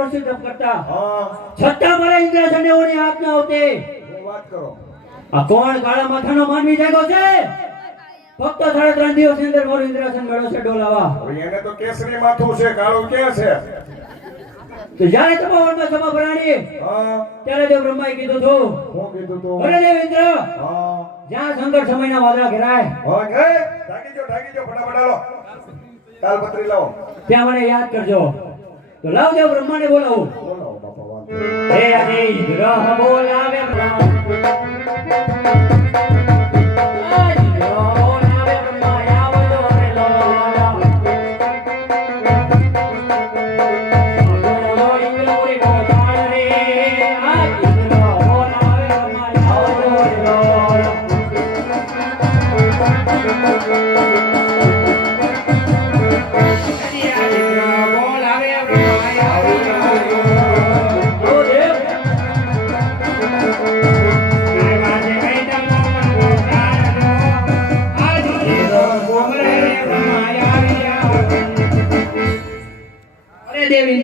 વર્ષથી તપ કરતા હા છતાં મારા ઇન્દ્રાસનને ઓની હાથ ના આવતે હું વાત કરો આ કોણ કાળા માથાનો માનવી જાગ્યો છે ફક્ત 3.5 દિવસની અંદર મારું ઇન્દ્રાસન મેળો છે ડોલાવા હવે એને તો કેસરી માથું છે કાળું ક્યાં છે તો જ્યારે તપોવનમાં સભા ભરાણી હા ત્યારે દેવ બ્રહ્માએ કીધું હતું હું કીધું તું અરે દેવ ઇન્દ્ર હા જ્યાં સંકટ સમયના વાદળા ઘેરાય હા એ ઢાકી જો ફટાફટ હાલો તાલપત્રી લાવો ત્યાં મને યાદ કરજો તો લાવ દેવ બ્રહ્માને બોલાવું બોલાવો બાપા વાત હે અનિગ્રહ બોલાવે બ્રહ્મા